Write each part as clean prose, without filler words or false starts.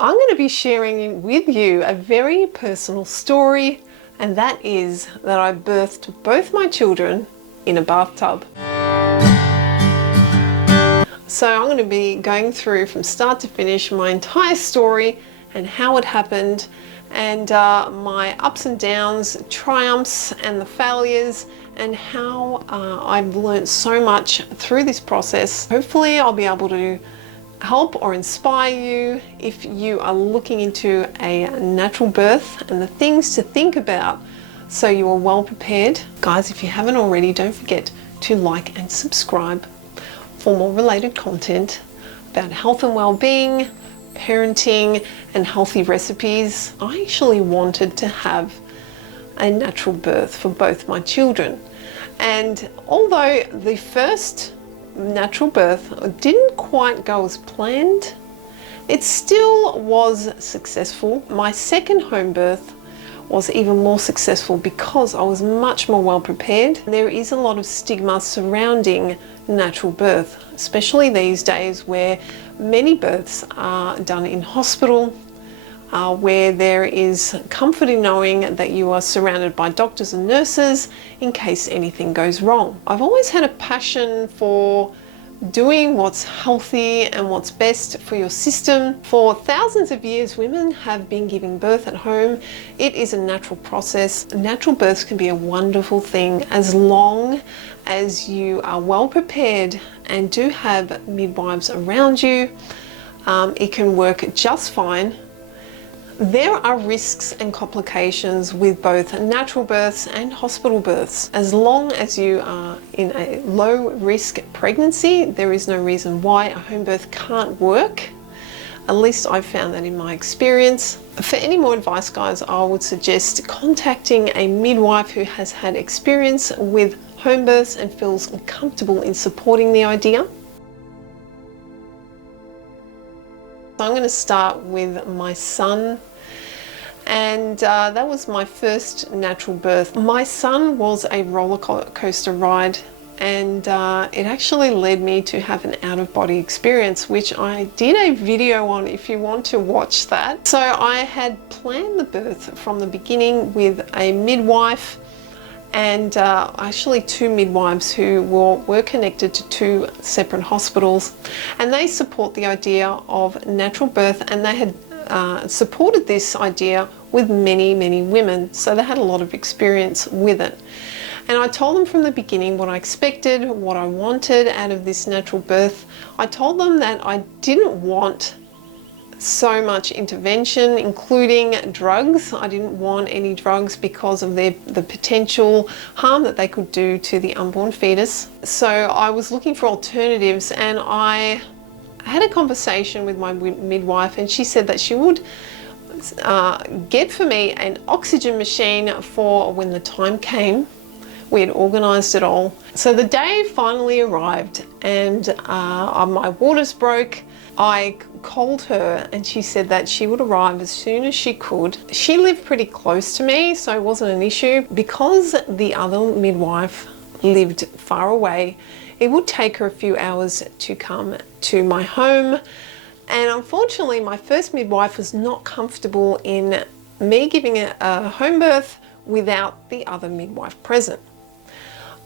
I'm going to be sharing with you a very personal story, and that is that I birthed both my children in a bathtub. So I'm going to be going through from start to finish my entire story and how it happened, and my ups and downs, triumphs and the failures, and how I've learned so much through this process. Hopefully I'll be able to help or inspire you if you are looking into a natural birth and the things to think about so you are well prepared. Guys, if you haven't already, don't forget to like and subscribe for more related content about health and well-being, parenting and healthy recipes. I actually wanted to have a natural birth for both my children, and although the first natural birth didn't quite go as planned, it still was successful. My second home birth was even more successful because I was much more well prepared. There is a lot of stigma surrounding natural birth, especially these days where many births are done in hospital, where there is comfort in knowing that you are surrounded by doctors and nurses in case anything goes wrong. I've always had a passion for doing what's healthy and what's best for your system. For thousands of years, women have been giving birth at home. It is a natural process. Natural births can be a wonderful thing as long as you are well prepared and do have midwives around you. It can work just fine. There are risks and complications with both natural births and hospital births. As long as you are in a low risk pregnancy, there is no reason why a home birth can't work. At least I've found that in my experience. For any more advice, guys, I would suggest contacting a midwife who has had experience with home births and feels comfortable in supporting the idea. So I'm going to start with my son, and that was my first natural birth. My son was a roller coaster ride, and it actually led me to have an out-of-body experience, which I did a video on if you want to watch that. So I had planned the birth from the beginning with a midwife, and actually two midwives who were connected to two separate hospitals, and they support the idea of natural birth, and they had supported this idea with many women, so they had a lot of experience with it. And I told them from the beginning what I expected, what I wanted out of this natural birth. I told them that I didn't want so much intervention, including drugs. I didn't want any drugs because of the potential harm that they could do to the unborn fetus. So I was looking for alternatives, and I had a conversation with my midwife, and she said that she would get for me an oxygen machine for when the time came. We had organised it all. So the day finally arrived, and my waters broke. I called her, and she said that she would arrive as soon as she could. She lived pretty close to me, so it wasn't an issue. Because the other midwife lived far away, it would take her a few hours to come to my home. And unfortunately, my first midwife was not comfortable in me giving a home birth without the other midwife present.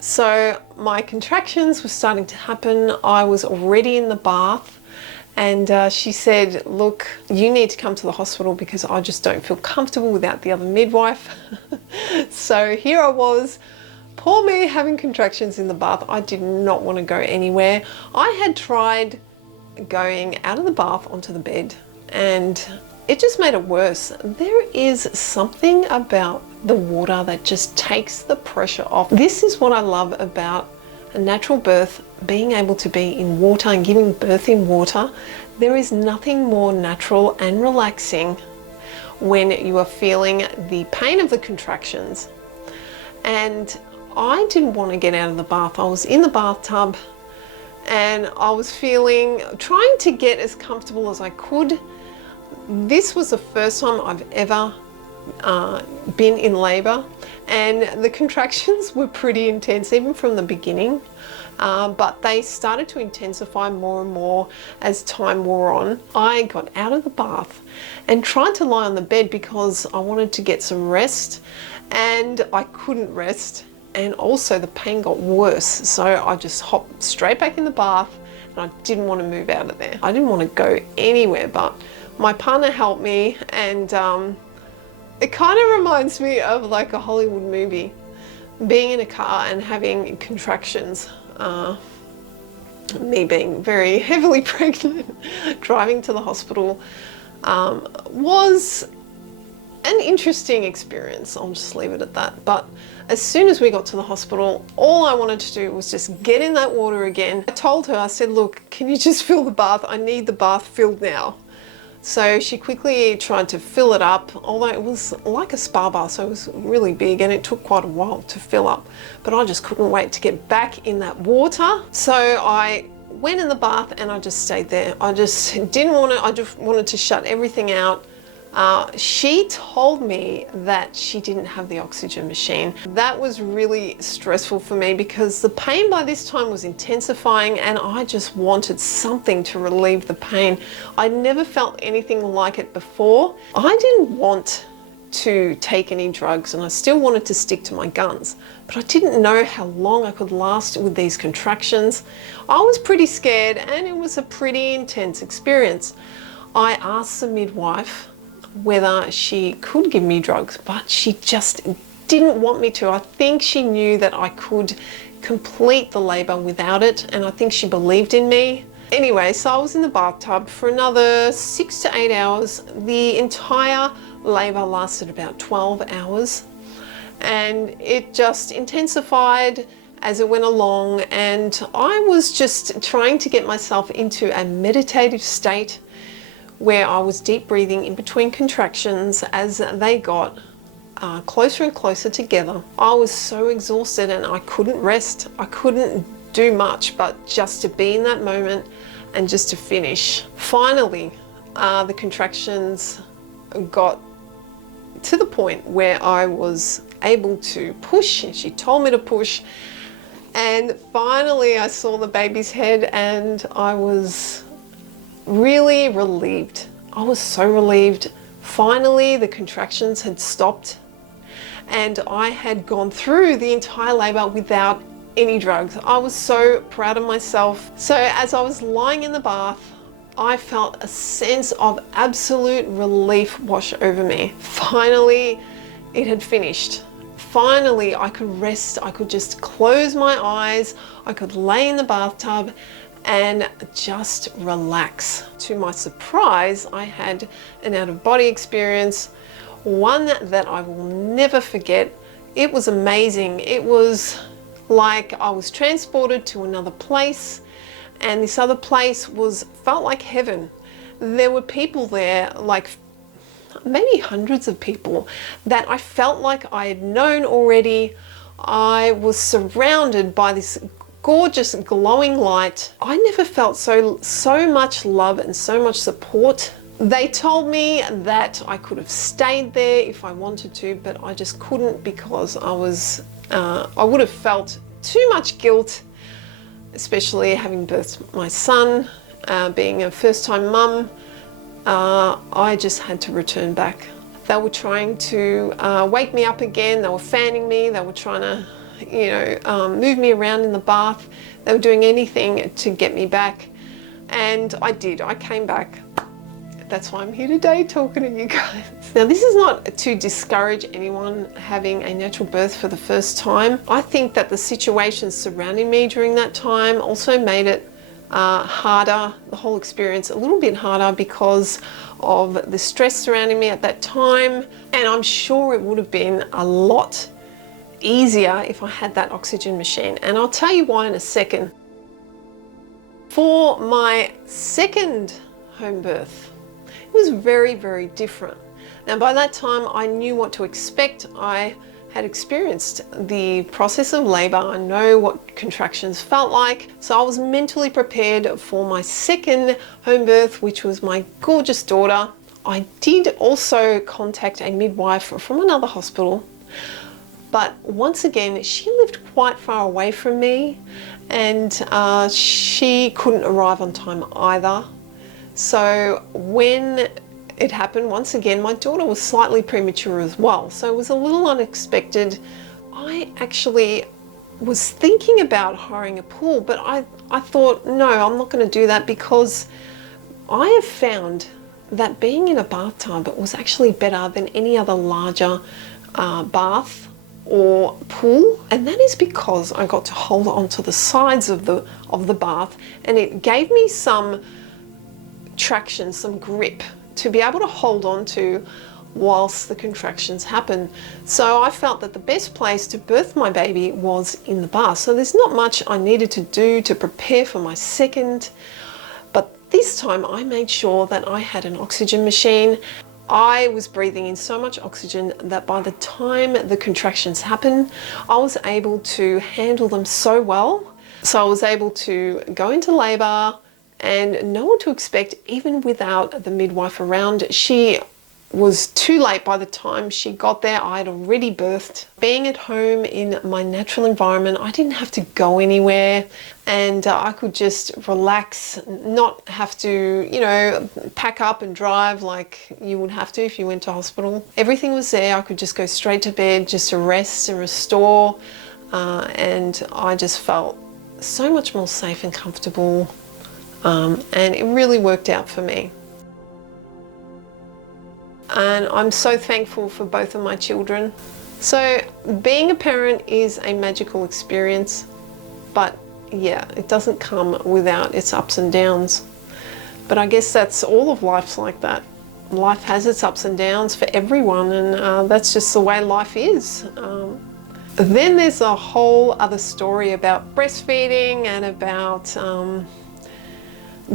So my contractions were starting to happen. I was already in the bath. And she said, look, you need to come to the hospital because I just don't feel comfortable without the other midwife. So here I was, poor me, having contractions in the bath. I did not want to go anywhere. I had tried going out of the bath onto the bed, and it just made it worse. There is something about the water that just takes the pressure off. This is what I love about a natural birth, being able to be in water and giving birth in water. There is nothing more natural and relaxing when you are feeling the pain of the contractions. And I didn't want to get out of the bath. I was in the bathtub, and I was trying to get as comfortable as I could. This was the first time I've ever been in labor, and the contractions were pretty intense even from the beginning. but they started to intensify more and more as time wore on. I got out of the bath and tried to lie on the bed because I wanted to get some rest, and I couldn't rest, and also the pain got worse, so I just hopped straight back in the bath, and I didn't want to move out of there. I didn't want to go anywhere, but my partner helped me, and it kind of reminds me of like a Hollywood movie, being in a car and having contractions. Me being very heavily pregnant, driving to the hospital was an interesting experience. I'll just leave it at that. But as soon as we got to the hospital, all I wanted to do was just get in that water again. I told her, I said, look, can you just fill the bath? I need the bath filled now. So she quickly tried to fill it up, although it was like a spa bath, so it was really big and it took quite a while to fill up. But I just couldn't wait to get back in that water. So I went in the bath and I just stayed there. I just didn't want to, I just wanted to shut everything out. She told me that she didn't have the oxygen machine. That was really stressful for me because the pain by this time was intensifying and I just wanted something to relieve the pain. I'd never felt anything like it before. I didn't want to take any drugs and I still wanted to stick to my guns, but I didn't know how long I could last with these contractions. I was pretty scared and it was a pretty intense experience. I asked the midwife whether she could give me drugs, but she just didn't want me to. I think she knew that I could complete the labor without it, and I think she believed in me. Anyway, so I was in the bathtub for another 6 to 8 hours. The entire labor lasted about 12 hours, and it just intensified as it went along, and I was just trying to get myself into a meditative state where I was deep breathing in between contractions as they got closer and closer together. I was so exhausted and I couldn't rest. I couldn't do much but just to be in that moment and just to finish. Finally, the contractions got to the point where I was able to push, and she told me to push, and finally I saw the baby's head and I was really relieved. I was so relieved. Finally, the contractions had stopped and I had gone through the entire labor without any drugs. I was so proud of myself. So as I was lying in the bath, I felt a sense of absolute relief wash over me. Finally, it had finished. Finally, I could rest. I could just close my eyes. I could lay in the bathtub and just relax. To my surprise, I had an out-of-body experience, one that I will never forget. It was amazing. It was like I was transported to another place, and this other place felt like heaven. There were people there, like maybe hundreds of people, that I felt like I had known already. I was surrounded by this gorgeous glowing light. I never felt so much love and so much support. They told me that I could have stayed there if I wanted to, but I just couldn't because I would have felt too much guilt, especially having birthed my son, being a first-time mum. I just had to return back. They were trying to wake me up again. They were fanning me. They were trying to move me around in the bath. They were doing anything to get me back, and I did. I came back. That's why I'm here today talking to you guys. Now, this is not to discourage anyone having a natural birth for the first time. I think that the situations surrounding me during that time also made it harder, the whole experience a little bit harder because of the stress surrounding me at that time, and I'm sure it would have been a lot easier if I had that oxygen machine, and I'll tell you why in a second. For my second home birth, it was very, very different. Now, by that time I knew what to expect. I had experienced the process of labor. I know what contractions felt like, so I was mentally prepared for my second home birth, which was my gorgeous daughter. I did also contact a midwife from another hospital, But once again, she lived quite far away from me, and she couldn't arrive on time either. So when it happened, once again, my daughter was slightly premature as well. So it was a little unexpected. I actually was thinking about hiring a pool, but I thought, no, I'm not going to do that, because I have found that being in a bathtub was actually better than any other larger bath or pool, and that is because I got to hold on to the sides of the bath, and it gave me some traction, some grip to be able to hold on to whilst the contractions happen. So I felt that the best place to birth my baby was in the bath. So there's not much I needed to do to prepare for my second, but this time I made sure that I had an oxygen machine. I was breathing in so much oxygen that by the time the contractions happened, I was able to handle them so well. So I was able to go into labor and know what to expect even without the midwife around. She was too late by the time she got there. I had already birthed. Being at home in my natural environment, I didn't have to go anywhere, and I could just relax, not have to, you know, pack up and drive like you would have to if you went to hospital. Everything was there. I could just go straight to bed just to rest and restore, and I just felt so much more safe and comfortable, and it really worked out for me. And I'm so thankful for both of my children. So being a parent is a magical experience, but yeah, it doesn't come without its ups and downs. But I guess that's all of life's like that. Life has its ups and downs for everyone, and that's just the way life is. Then there's a whole other story about breastfeeding and about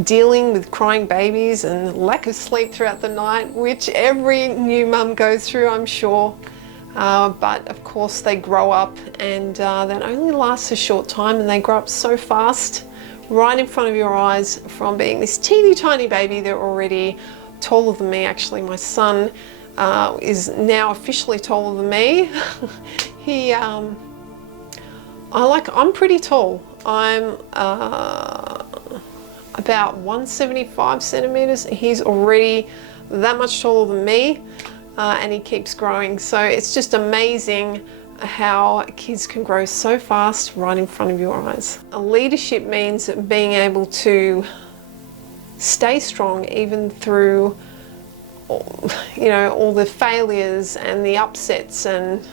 dealing with crying babies and lack of sleep throughout the night, which every new mum goes through, I'm sure. But of course they grow up, and that only lasts a short time, and they grow up so fast right in front of your eyes. From being this teeny tiny baby, they're already taller than me. Actually, my son is now officially taller than me. I'm pretty tall. I'm about 175 centimeters. He's already that much taller than me, and he keeps growing. So it's just amazing how kids can grow so fast right in front of your eyes. Leadership means being able to stay strong even through, you know, all the failures and the upsets and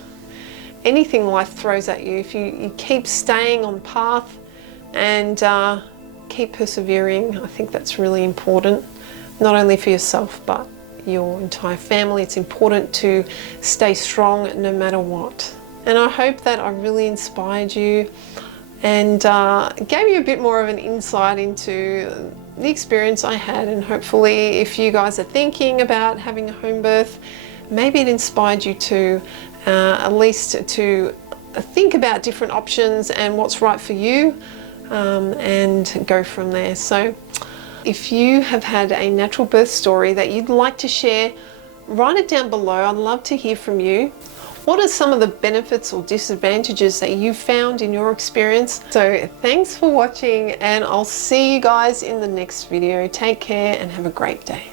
anything life throws at you. If you keep staying on path and keep persevering, I think that's really important, not only for yourself but your entire family. It's important to stay strong no matter what. And I hope that I really inspired you and gave you a bit more of an insight into the experience I had, and hopefully if you guys are thinking about having a home birth, maybe it inspired you to at least to think about different options and what's right for you, and go from there. So if you have had a natural birth story that you'd like to share, write it down below. I'd love to hear from you. What are some of the benefits or disadvantages that you found in your experience? So thanks for watching, and I'll see you guys in the next video. Take care and have a great day.